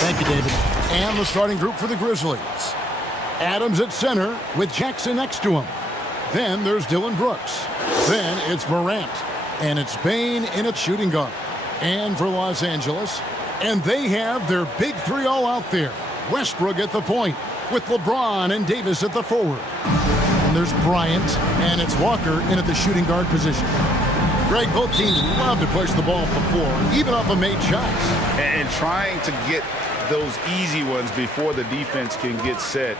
Thank you, David. And the starting group for the Grizzlies. Adams at center with Jackson next to him. Then there's Dylan Brooks. Then it's Morant. And it's Bane in at shooting guard. And for Los Angeles, and they have their big three all out there. Westbrook at the point with LeBron and Davis at the forward. And there's Bryant, and it's Walker in at the shooting guard position. Greg, both teams love to push the ball before, even off of made shots. And trying to get those easy ones before the defense can get set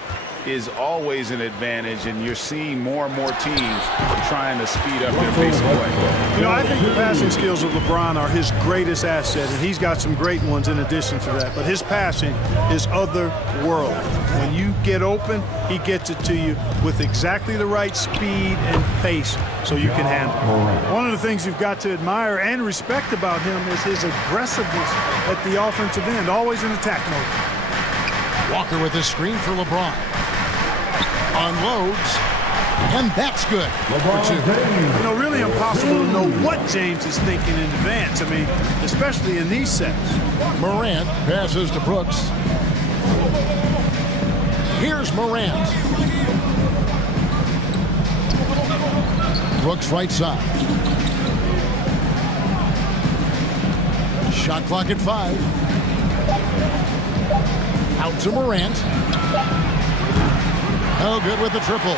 is always an advantage, and you're seeing more and more teams trying to speed up their pace of play. You know, I think the passing skills of LeBron are his greatest asset, and he's got some great ones in addition to that. But his passing is otherworldly. When you get open, he gets it to you with exactly the right speed and pace so you can handle it. One of the things you've got to admire and respect about him is his aggressiveness at the offensive end, always in attack mode. Walker with a screen for LeBron. Unloads, and that's good. For two. You know, really impossible to know what James is thinking in advance. I mean, especially in these sets. Morant passes to Brooks. Here's Morant. Brooks right side. Shot clock at 5. Out to Morant. Oh, good with the triple.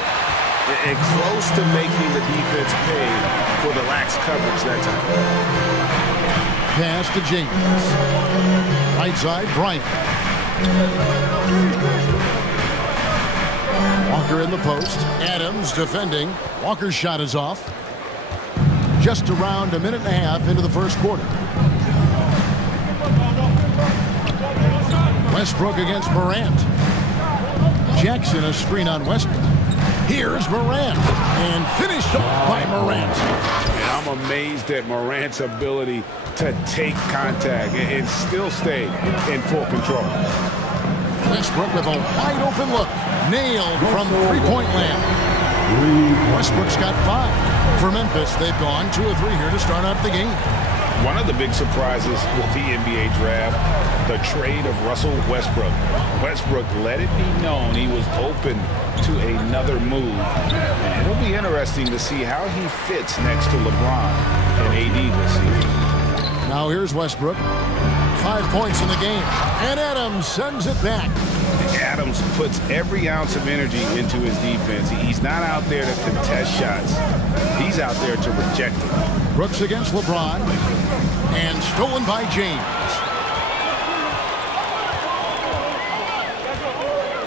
And close to making the defense pay for the lax coverage that time. Pass to James. Right side, Bryant. Walker in the post. Adams defending. Walker's shot is off. Just around a minute and a half into the first quarter. Westbrook against Morant. Jackson a screen on Westbrook. Here's Morant. And finished off by Morant. And I'm amazed at Morant's ability to take contact and still stay in full control. Westbrook with a wide open look. Nailed from three-point land. Westbrook's got 5. For Memphis, they've gone 2 or 3 here to start out the game. One of the big surprises with the NBA draft, the trade of Russell Westbrook. Westbrook let it be known he was open to another move. And it'll be interesting to see how he fits next to LeBron and AD this season. Now here's Westbrook. 5 points in the game. And Adams sends it back. Adams puts every ounce of energy into his defense. He's not out there to contest shots. He's out there to reject them. Brooks against LeBron. And stolen by James.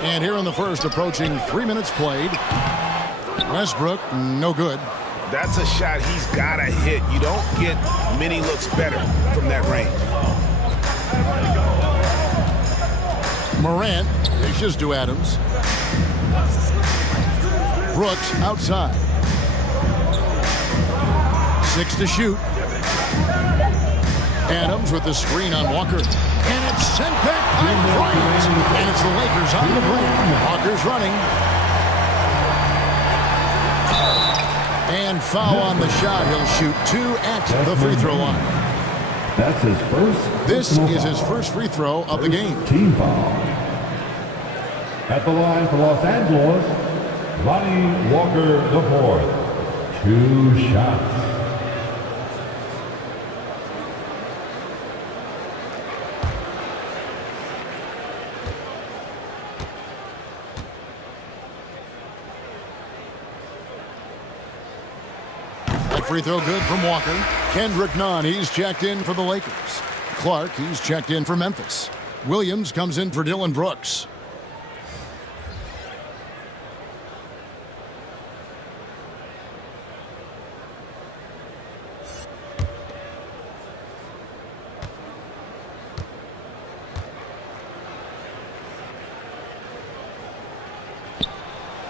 And here in the first, approaching 3 minutes played. Westbrook, no good. That's a shot he's got to hit. You don't get many looks better from that range. Morant dishes to Adams. Brooks outside. 6 to shoot. Adams with the screen on Walker. And it's sent back by Bryant. And it's the Lakers on the break. Walker's running. And foul on the shot. He'll shoot 2 at the free throw line. That's his first. This is his first free throw of the game. Team foul. At the line for Los Angeles, Lonnie Walker IV. 2 shots. Free throw good from Walker. Kendrick Nunn, he's checked in for the Lakers. Clark, he's checked in for Memphis. Williams comes in for Dylan Brooks.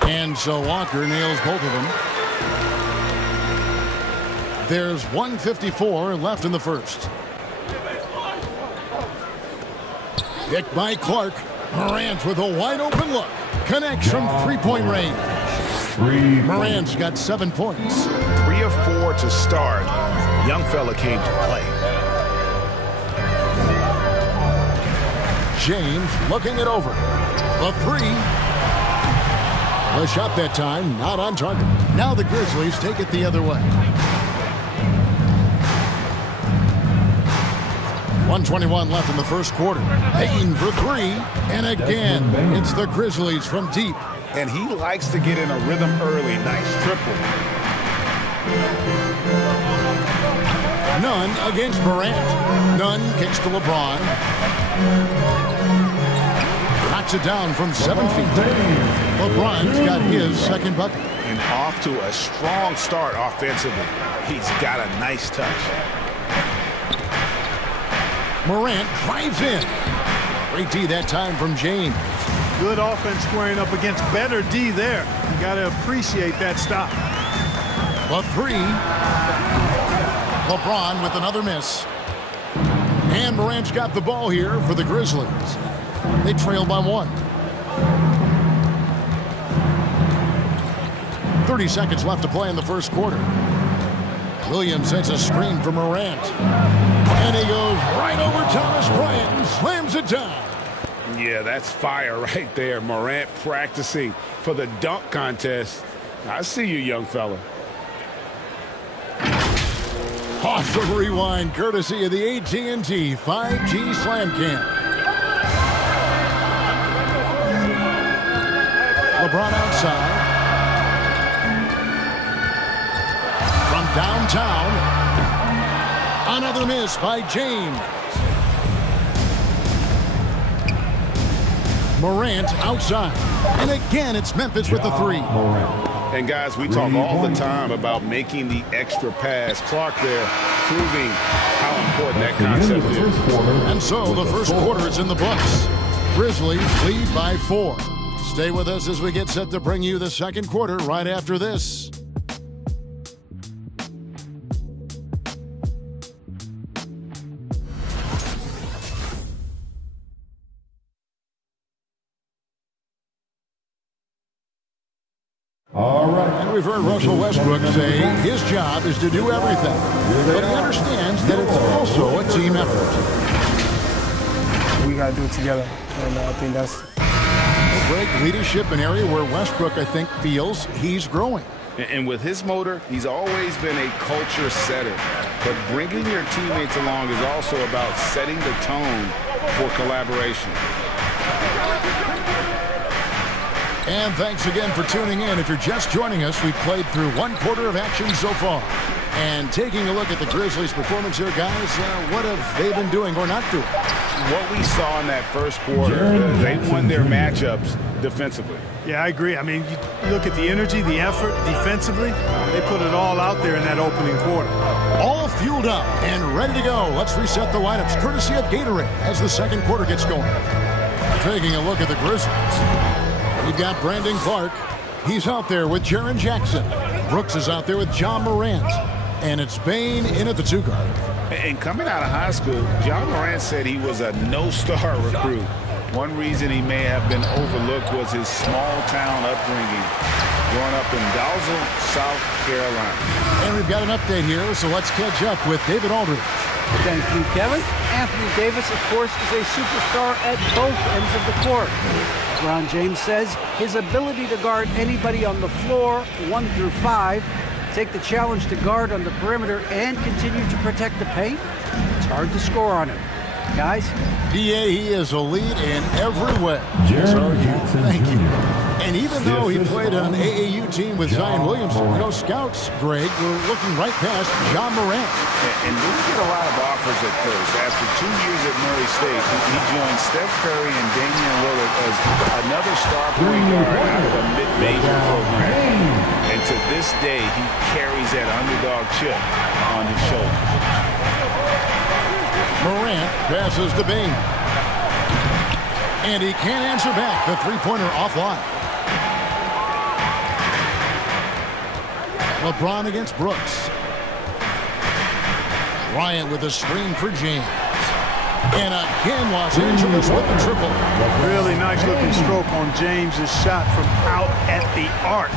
And so Walker nails both of them. There's 1:54 left in the first. Picked by Clark. Morant with a wide open look. Connects from three-point range. Morant's got 7 points. 3 of 4 to start. Young fella came to play. James looking it over. The three. The shot that time, not on target. Now the Grizzlies take it the other way. 1:21 left in the first quarter. Payne for three. And again, it's the Grizzlies from deep. And he likes to get in a rhythm early. Nice triple. Nunn against Morant. Nunn kicks to LeBron. Knocks it down from 7 feet. LeBron's got his second bucket. And off to a strong start offensively. He's got a nice touch. Morant drives in. Great D that time from James. Good offense squaring up against better D there. You got to appreciate that stop. The three. LeBron with another miss. And Morant's got the ball here for the Grizzlies. They trail by 1. 30 seconds left to play in the first quarter. Williams sends a screen for Morant. And he goes right over Thomas Bryant and slams it down. Yeah, that's fire right there. Morant practicing for the dunk contest. I see you, young fella. Awesome rewind, courtesy of the AT&T 5G Slam Cam. LeBron outside. From downtown. Another miss by James. Morant outside. And again, it's Memphis with the three. And guys, we talk all the time about making the extra pass. Clark there proving how important that concept is. And so the first quarter is in the books. Grizzlies lead by 4. Stay with us as we get set to bring you the second quarter right after this. All right. And we've heard Russell Westbrook say his job is to do everything. But he understands that it's also a team effort. We got to do it together. And I think that's... Great leadership, an area where Westbrook, I think, feels he's growing. And with his motor, he's always been a culture setter. But bringing your teammates along is also about setting the tone for collaboration. And thanks again for tuning in. If you're just joining us, we've played through one quarter of action so far. And taking a look at the Grizzlies' performance here, guys, what have they been doing or not doing? What we saw in that first quarter, they won their matchups defensively. Yeah, I agree. I mean, you look at the energy, the effort defensively, they put it all out there in that opening quarter. All fueled up and ready to go. Let's reset the lineups courtesy of Gatorade as the second quarter gets going. Taking a look at the Grizzlies. We've got Brandon Clark. He's out there with Jaren Jackson. Brooks is out there with John Morant. And it's Payne in at the 2 guard. And coming out of high school, John Morant said he was a no-star recruit. One reason he may have been overlooked was his small-town upbringing, growing up in Dalzell, South Carolina. And we've got an update here, so let's catch up with David Aldridge. Thank you, Kevin. Anthony Davis, of course, is a superstar at both ends of the court. LeBron James says his ability to guard anybody on the floor, 1 through 5, take the challenge to guard on the perimeter and continue to protect the paint, it's hard to score on him. Guys? Yeah, he is a lead in every way. Thank you. And even though he played on an AAU team with Zion Williamson, you know, scouts, Greg, were looking right past John Morant. And didn't get a lot of offers at first. After 2 years at Murray State, he joined Steph Curry and Damian Lillard as another star point guard out of a mid-major program. And to this day, he carries that underdog chip on his shoulder. Morant passes to Payne. And he can't answer back. The three-pointer offline. LeBron against Brooks. Bryant with a screen for James. And again, Los Angeles with the triple. Really nice looking stroke on James's shot from out at the arc.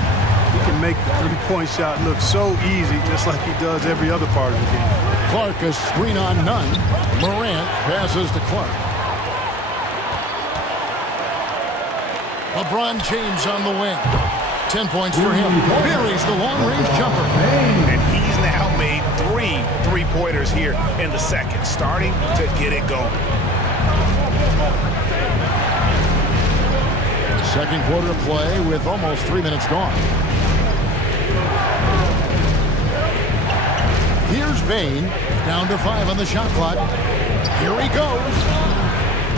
He can make the three-point shot look so easy, just like he does every other part of the game. Clark a screen on Nunn. Morant passes to Clark. LeBron James on the wing. 10 points for him. Buries the long-range jumper. And he's now made 3 three-pointers here in the second, starting to get it going. Second quarter of play with almost 3 minutes gone. Here's Bane, down to 5 on the shot clock. Here he goes.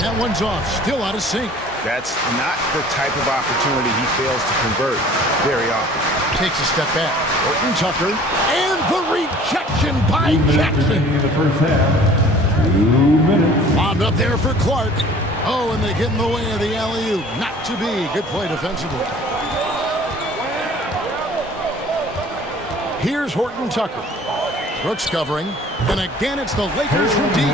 That one's off, still out of sync. That's not the type of opportunity he fails to convert very often. Takes a step back. Horton Tucker, and the rejection by Jackson. In the first half, 2 minutes. Bombed up there for Clark. Oh, and they get in the way of the alley-oop. Not to be. Good play defensively. Here's Horton Tucker. Brooks covering. And again, it's the Lakers from deep.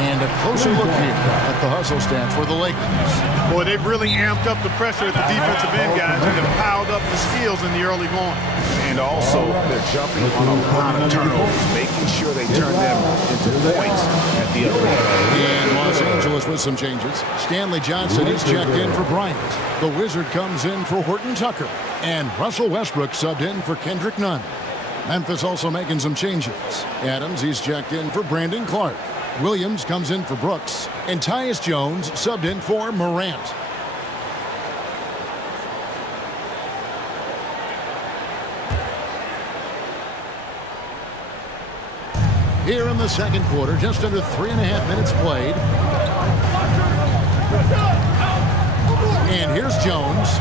And a closer look here at the hustle stats for the Lakers. Boy, they've really amped up the pressure at the defensive end, guys, and have piled up the steals in the early going. And also, they're jumping on a lot of turnovers, making sure they turn them into points at the other end. And Los Angeles with some changes. Stanley Johnson is checked in for Bryant. The Wizard comes in for Horton Tucker. And Russell Westbrook subbed in for Kendrick Nunn. Memphis also making some changes. Adams, he's checked in for Brandon Clark. Williams comes in for Brooks. And Tyus Jones subbed in for Morant. Here in the second quarter, just under 3.5 minutes played. And here's Jones.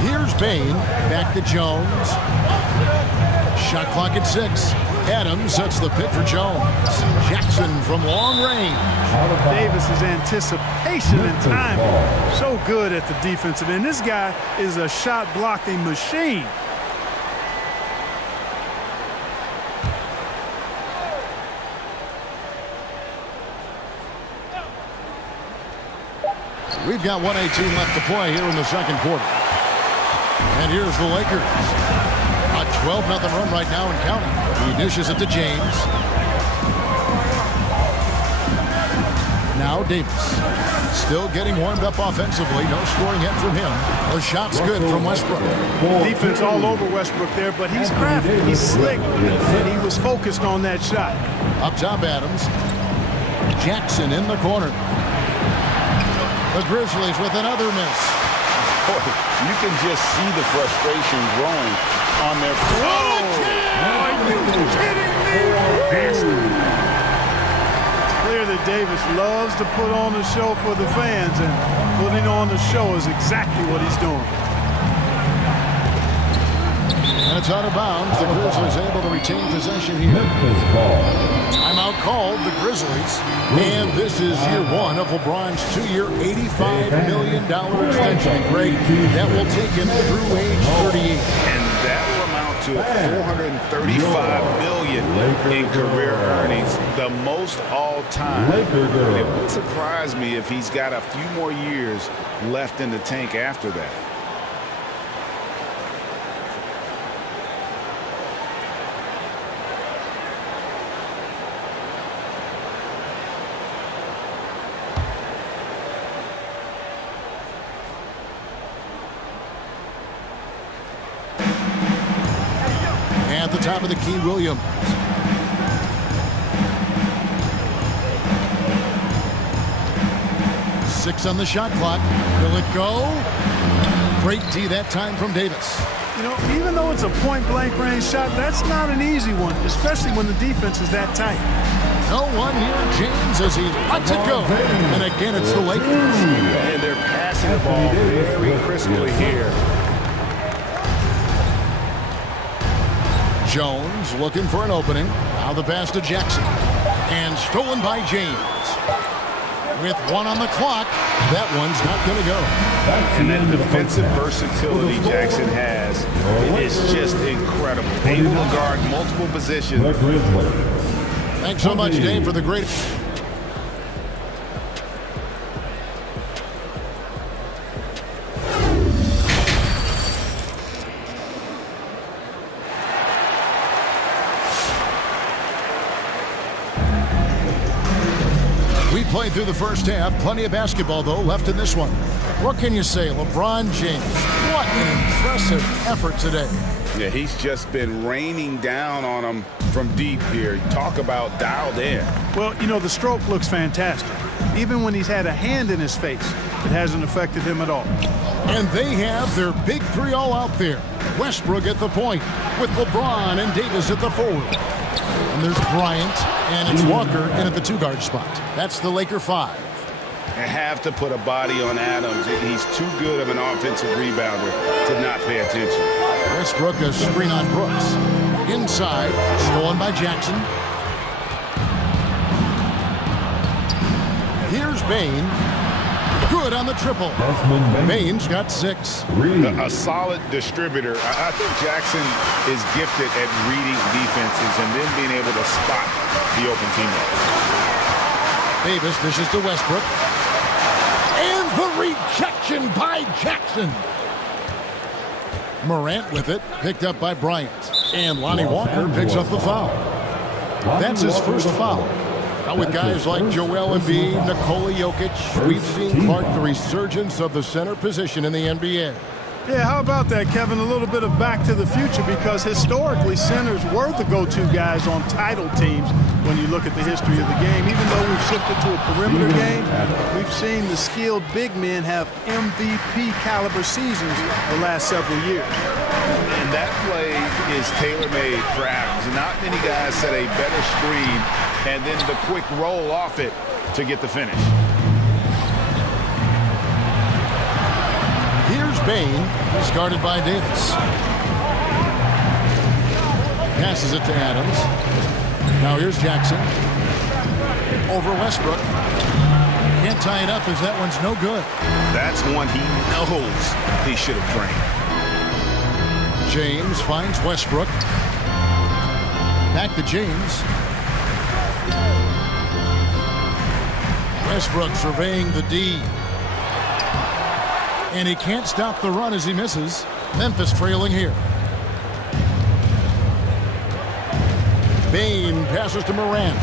Here's Bane. Back to Jones. Shot clock at 6. Adams sets the pick for Jones. Jackson from long range. Davis's anticipation and timing, so good at the defensive end. This guy is a shot blocking machine. We've got 1:18 left to play here in the second quarter. And here's the Lakers. A 12-0 run right now and counting. He dishes it to James. Now Davis. Still getting warmed up offensively. No scoring hit from him. The shot's good from Westbrook. Defense all over Westbrook there, but he's crafty. He's slick, and he was focused on that shot. Up top, Adams. Jackson in the corner. The Grizzlies with another miss. Boy, you can just see the frustration growing on their Are you kidding me? It's clear that Davis loves to put on the show for the fans, and putting on the show is exactly what he's doing. That's out of bounds. The Grizzlies able to retain possession here. Timeout called, the Grizzlies. And this is year 1 of LeBron's 2-year, $85 million extension. Greg, that will take him through age 38. And that will amount to $435 million in career earnings, the most all time. It would surprise me if he's got a few more years left in the tank after that. At the top of the key, Williams. Six on the shot clock. Will it go? Great D that time from Davis. You know, even though it's a point-blank range shot, that's not an easy one, especially when the defense is that tight. No one near James as he lets it go. And again, it's the Lakers. And they're passing the ball very crisply here. Jones looking for an opening. Now the pass to Jackson. And stolen by James. With 1 on the clock, that one's not going to go. And that defensive versatility Jackson has is just incredible. Able to guard multiple positions. Thanks so much, Dave, for the great... We played through the first half. Plenty of basketball, though, left in this one. What can you say? LeBron James, what an impressive effort today. Yeah, he's just been raining down on him from deep here. Talk about dialed in. Well, you know, the stroke looks fantastic. Even when he's had a hand in his face, it hasn't affected him at all. And they have their big three all out there. Westbrook at the point with LeBron and Davis at the forward. And there's Bryant, and it's Walker in at the two-guard spot. That's the Laker 5. They have to put a body on Adams. He's too good of an offensive rebounder to not pay attention. Westbrook a screen on Brooks. Inside, stolen by Jackson. Here's Bane. Good on the triple. Bane's got 6. A solid distributor. I think Jackson is gifted at reading defenses and then being able to spot the open teammate. Davis dishes to Westbrook. And the rejection by Jackson. Morant with it, picked up by Bryant. And Lonnie Walker picks up the foul. That's his first foul. Now with guys like Joel Embiid, Nikola Jokic, we've seen, Clark, the resurgence of the center position in the NBA. Yeah, how about that, Kevin? A little bit of back to the future, because historically centers were the go-to guys on title teams when you look at the history of the game. Even though we've shifted to a perimeter game, we've seen the skilled big men have MVP caliber seasons the last several years. And that play is tailor-made for Adams. Not many guys set a better screen and then the quick roll off it to get the finish. Here's Bane. He's guarded by Davis. Passes it to Adams. Now here's Jackson. Over Westbrook. Can't tie it up as that one's no good. That's one he knows he should have drained. James finds Westbrook. Back to James. Westbrook surveying the D. And he can't stop the run as he misses. Memphis trailing here. Bane passes to Morant.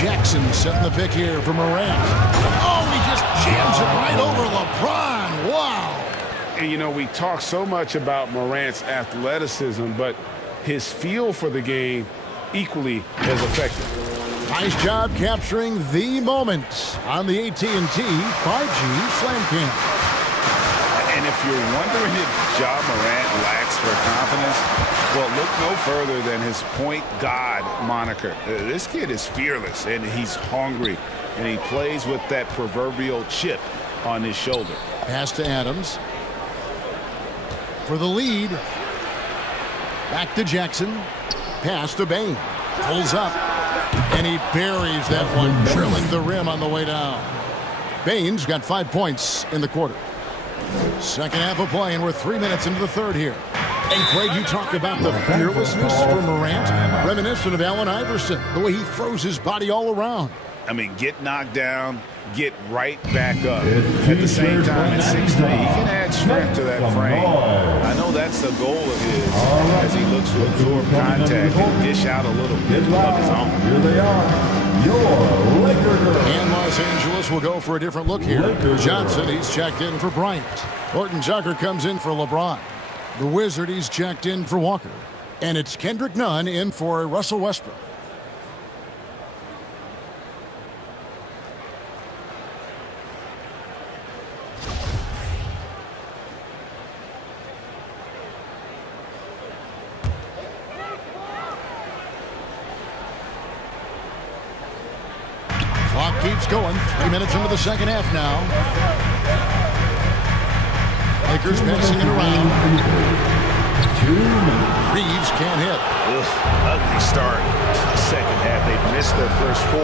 Jackson setting the pick here for Morant. Oh, he just jams it right over LeBron. Wow. And, you know, we talk so much about Morant's athleticism, but his feel for the game equally as effective. Nice job capturing the moment on the AT&T 5G Slam Cam. And if you're wondering if Ja Morant lacks for confidence, well, look no further than his point guard moniker. This kid is fearless, and he's hungry, and he plays with that proverbial chip on his shoulder. Pass to Adams. For the lead. Back to Jackson. Pass to Bane. Pulls up. And he buries that one, drilling the rim on the way down. Bane's got 5 points in the quarter. Second half of play, and we're 3 minutes into the third here. And Craig, you talk about the fearlessness for Morant, reminiscent of Allen Iverson, the way he throws his body all around. I mean, get knocked down, get right back up. At the same time, at 6'3", he can add strength to that frame. I know that's the goal of his as he looks to absorb contact and dish out a little bit of his own. Here they are, your Laker girls. And Los Angeles will go for a different look here. Johnson, he's checked in for Bryant. Horton Tucker comes in for LeBron. The Wizard, he's checked in for Walker. And it's Kendrick Nunn in for Russell Westbrook. Clock keeps going. 3 minutes into the second half now. Lakers passing it around. Reeves can't hit. Ugly start. Second half, they've missed their first 4.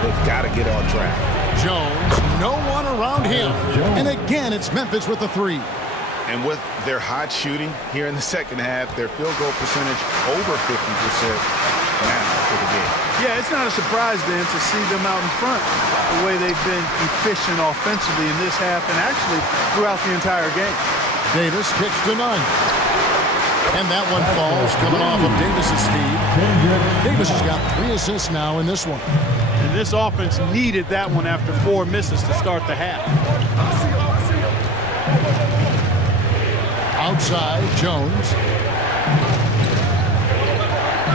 They've got to get on track. Jones, no one around him. And again, it's Memphis with the 3. And with their hot shooting here in the second half, their field goal percentage over 50% now for the game. Yeah, it's not a surprise then to see them out in front the way they've been efficient offensively in this half and actually throughout the entire game. Davis kicks to Nunn. And that one falls coming off of Davis's feed. Davis has got 3 assists now in this one. And this offense needed that one after 4 misses to start the half. Outside, Jones.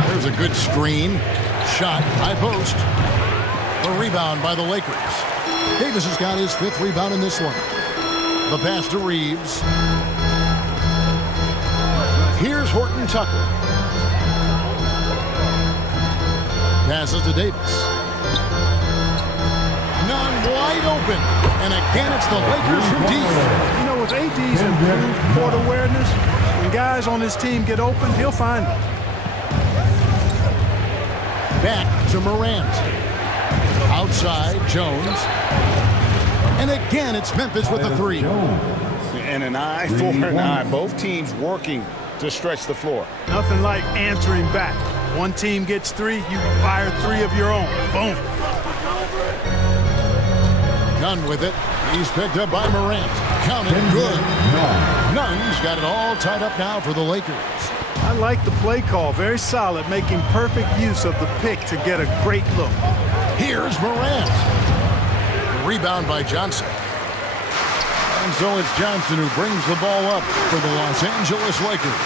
There's a good screen. Shot, high post. A rebound by the Lakers. Davis has got his 5th rebound in this one. The pass to Reeves. Here's Horton Tucker. Passes to Davis. None wide open. And again, it's the Lakers from deep. You know, with AD's improved court awareness, when guys on his team get open, he'll find them. Back to Morant. Outside, Jones. And again, it's Memphis with the 3. And an eye for an eye. Both teams working to stretch the floor. Nothing like answering back. One team gets 3, you fire 3 of your own. Boom. Nunn with it. He's picked up by Morant. Counted good. Nunn's got it all tied up now for the Lakers. I like the play call. Very solid, making perfect use of the pick to get a great look. Here's Morant. Rebound by Johnson. And so it's Johnson who brings the ball up for the Los Angeles Lakers.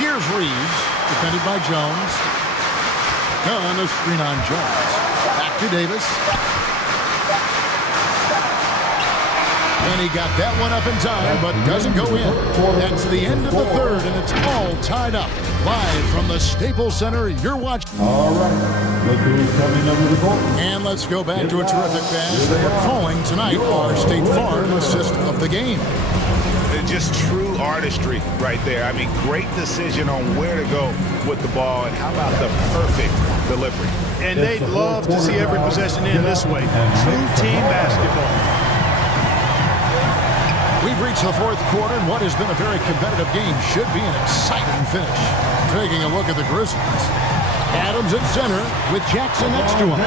Here's Reeves, defended by Jones. Done a screen on Jones. Back to Davis. And he got that one up in time, but doesn't go in. That's the end of the 3rd, and it's all tied up. Live from the Staples Center, you're watching. All right. Look who's coming over the court. And let's go back to a terrific pass that we're calling tonight our State Farm assist of the game. Just true artistry right there. I mean, great decision on where to go with the ball, and how about the perfect delivery. And they'd love to see every possession in this way. True team basketball. We've reached the 4th quarter, and what has been a very competitive game should be an exciting finish. Taking a look at the Grizzlies. Adams at center with Jackson next to him.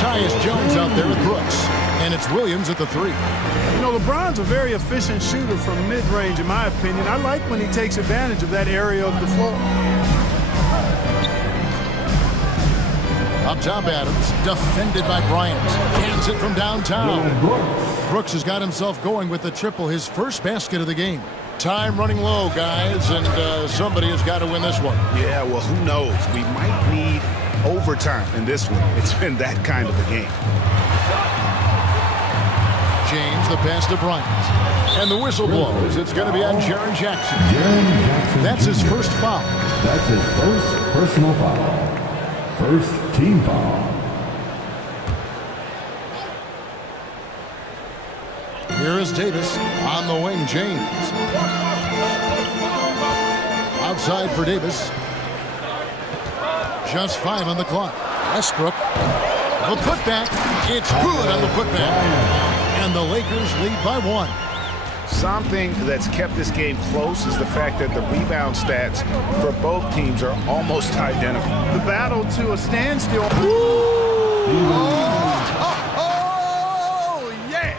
Tyus Jones out there with Brooks. And it's Williams at the 3. You know, LeBron's a very efficient shooter from mid-range, in my opinion. I like when he takes advantage of that area of the floor. Up top, Adams, defended by Bryant. Cans it from downtown. Brooks has got himself going with the triple, his first basket of the game. Time running low, guys, and somebody has got to win this one. Yeah, well, who knows? We might need overtime in this one. It's been that kind of a game. James, the pass to Bryant. And the whistle blows. It's going to be on Jaren Jackson. That's his first foul. That's his first personal foul. First team foul. Here is Davis on the wing. James. Outside for Davis. Just 5 on the clock. Westbrook. The putback. It's good on the putback. And the Lakers lead by 1. Something that's kept this game close is the fact that the rebound stats for both teams are almost identical. The battle to a standstill. Yeah!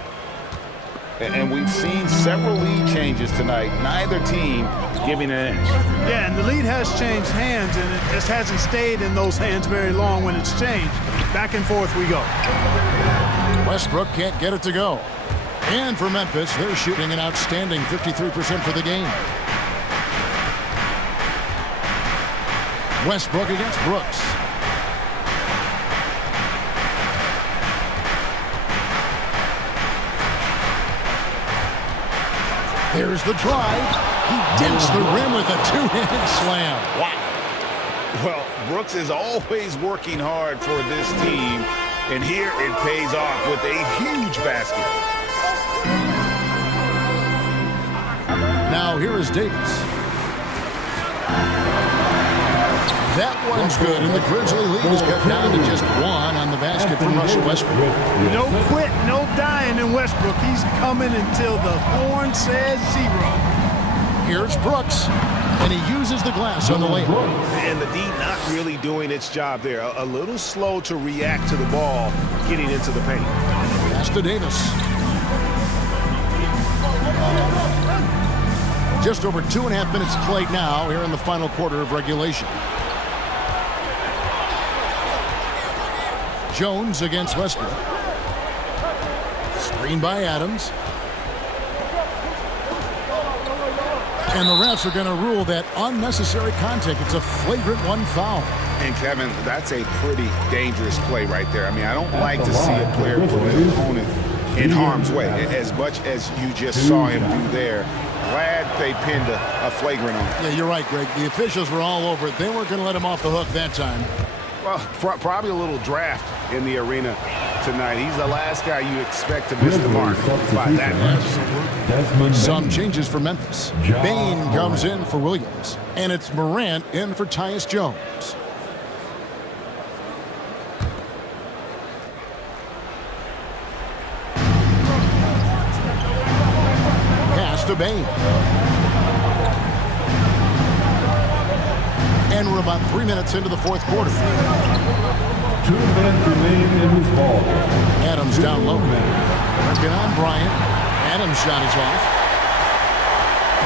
And we've seen several lead changes tonight. Neither team giving an inch. Yeah, and the lead has changed hands, and it just hasn't stayed in those hands very long when it's changed. Back and forth we go. Westbrook can't get it to go. And for Memphis, they're shooting an outstanding 53% for the game. Westbrook against Brooks. There's the drive. He dents the rim with a 2-handed slam. Wow. Well, Brooks is always working hard for this team, and here it pays off with a huge basket. Now here is Davis. That one's good, and the Grizzly lead is cut down to just 1 on the basket from Russell Westbrook. No quit, no dying in Westbrook. He's coming until the horn says 0. Here's Brooks, and he uses the glass on the layup. And the D not really doing its job there. A little slow to react to the ball getting into the paint. Pass to Davis. Just over 2.5 minutes played now here in the final quarter of regulation. Jones against Westbrook. Screen by Adams. And the refs are going to rule that unnecessary contact. It's a flagrant one foul. And, Kevin, that's a pretty dangerous play right there. I mean, I don't like to see a player put an opponent in harm's way, as much as you just saw him do there. Glad they pinned a flagrant on him. Yeah, you're right, Greg. The officials were all over it. They weren't going to let him off the hook that time. Well, probably a little draft in the arena tonight. He's the last guy you expect to miss the mark by that much. Some changes for Memphis. Bain comes in for Williams. And it's Morant in for Tyus Jones. Pass to Bain. And we're about 3 minutes into the fourth quarter. 2 minutes remain in this ball. Adams down low. Working on Bryant. Adams' shot is off.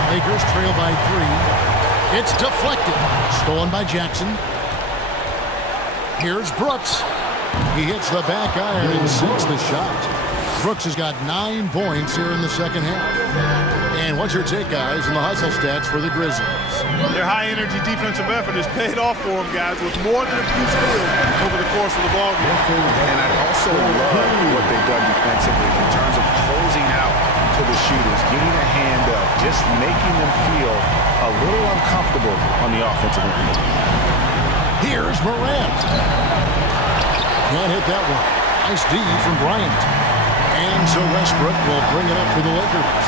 Lakers trail by 3. It's deflected. Stolen by Jackson. Here's Brooks. He hits the back iron and sinks the shot. Brooks has got 9 points here in the second half. And what's your take, guys, in the hustle stats for the Grizzlies? Their high-energy defensive effort has paid off for them, guys, with more than a few steals over the course of the ball game. And I also love what they've done defensively in terms of closing out to the shooters, getting a hand up, just making them feel a little uncomfortable on the offensive end. Here's Morant. Can't hit that one. Nice D from Bryant. And so Westbrook will bring it up for the Lakers.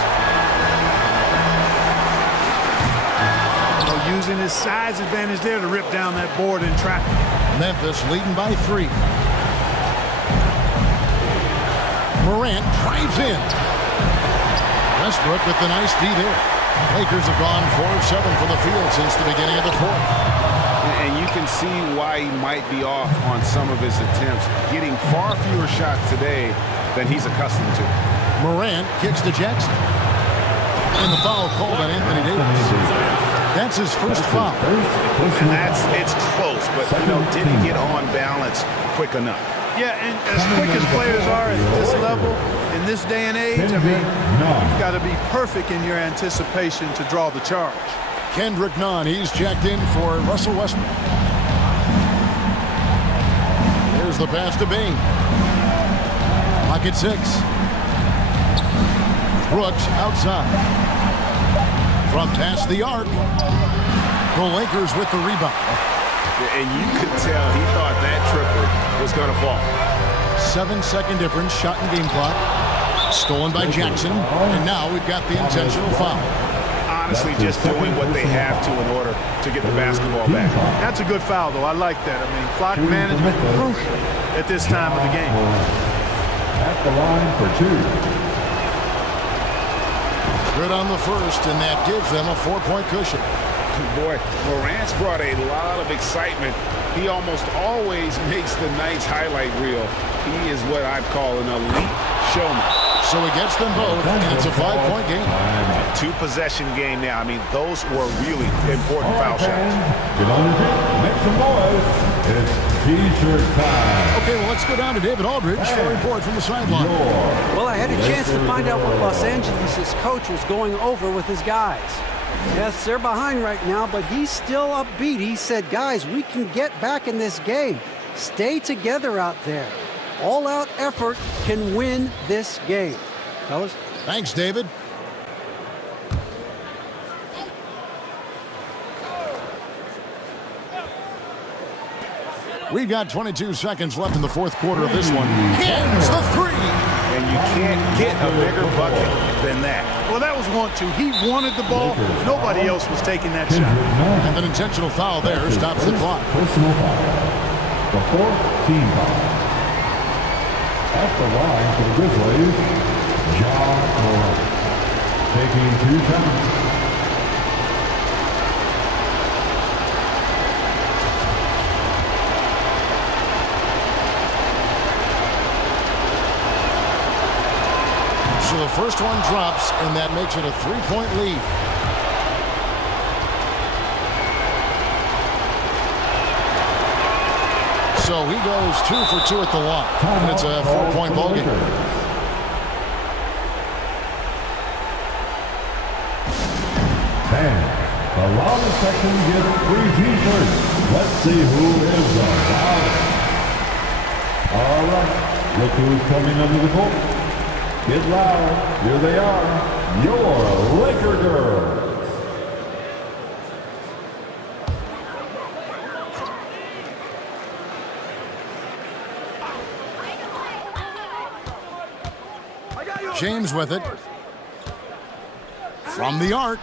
Using his size advantage there to rip down that board in traffic. Memphis leading by 3. Morant drives in. Westbrook with the nice D there. Lakers have gone 4 of 7 from the field since the beginning of the fourth. And you can see why he might be off on some of his attempts, getting far fewer shots today than he's accustomed to. Morant kicks to Jackson. And the foul called on Anthony Davis. That's his first foul. And it's close, but, didn't get on balance quick enough. Yeah, and as quick as players are at this level, in this day and age, I mean, you've got to be perfect in your anticipation to draw the charge. Kendrick Nunn, he's jacked in for Russell Westbrook. There's the pass to Bain. Clock at 6. Brooks outside. From past the arc. The Lakers with the rebound. And you could tell he thought that triple was going to fall. 7-second difference, shot and game clock. Stolen by Jackson. And now we've got the intentional foul. Honestly, just doing what they have to in order to get the basketball back. That's a good foul, though. I like that. I mean, clock management crucial at this time of the game. At the line for 2. Good on the first, and that gives them a 4-point cushion. Boy, Morant's brought a lot of excitement. He almost always makes the night's highlight reel. He is what I call an elite showman. So he gets them both, and it's a 5-point game. A 2-possession game now. I mean, those were really important foul shots. Get on your feet, make some noise. It's T-shirt time. Okay, well, let's go down to David Aldridge for a report from the sideline. Well, I had a chance to find out what Los Angeles' coach was going over with his guys. Yes, they're behind right now, but he's still upbeat. He said, guys, we can get back in this game. Stay together out there. All-out effort can win this game. Fellas? Thanks, David. We've got 22 seconds left in the fourth quarter of this one. Hits the 3. And you can't get a bigger bucket than that. Well, that was 1-2. He wanted the ball. Nobody else was taking that shot. And an intentional foul there stops the clock. Personal foul. The 4th team foul. At the line for the Grizzlies, John Morant. Taking 2 shots. So the first one drops, and that makes it a 3-point lead. So he goes 2 for 2 at the line. And it's a 4-point ball game. And the loudest section gets free T-shirts. Let's see who is the loudest. All right, look who's coming under the court. Get loud. Here they are, your Laker girls. James with it. From the arc.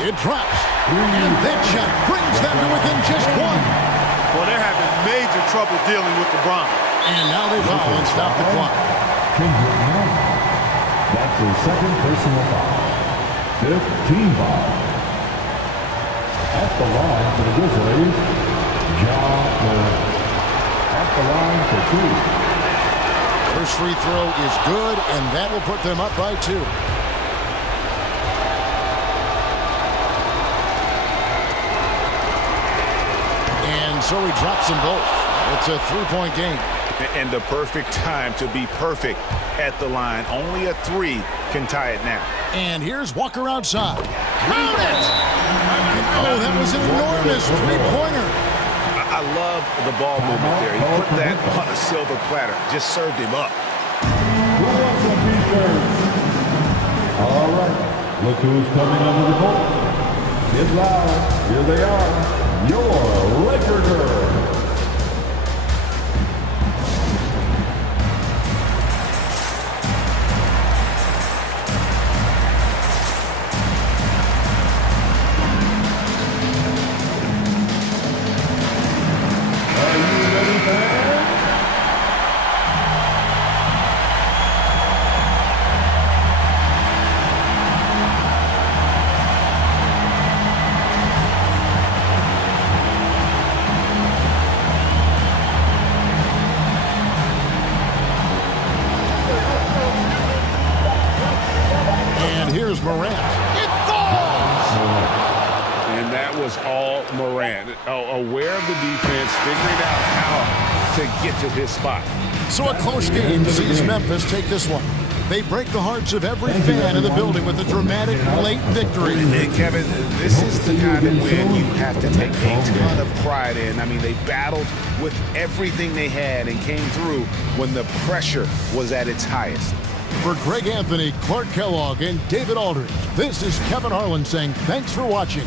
It drops. And that shot brings them to within just 1. Well, they're having major trouble dealing with LeBron. And now they foul and stop the clock. That's his second personal foul. 5th team foul. At the line for the Grizzlies, John Morant. At the line for 2. First free throw is good, and that will put them up by 2. And so he drops them both. It's a 3-point game. And the perfect time to be perfect at the line. Only a 3 can tie it now. And here's Walker outside. Count it! Oh, that was an enormous three-pointer. I love the ball movement there. He put that on a silver platter. Just served him up. Who wants some T-shirts? All right. Look who's coming under the court. Get loud. Here they are. Your Laker girls. Here's Morant. It falls! And that was all Morant. Aware of the defense, figuring out how to get to his spot. So a close game sees Memphis take this one. They break the hearts of every fan in the building with a dramatic late victory. And Kevin, this is the kind of win you have to take a ton of pride in. I mean, they battled with everything they had and came through when the pressure was at its highest. For Greg Anthony, Clark Kellogg, and David Aldridge, this is Kevin Harlan saying thanks for watching.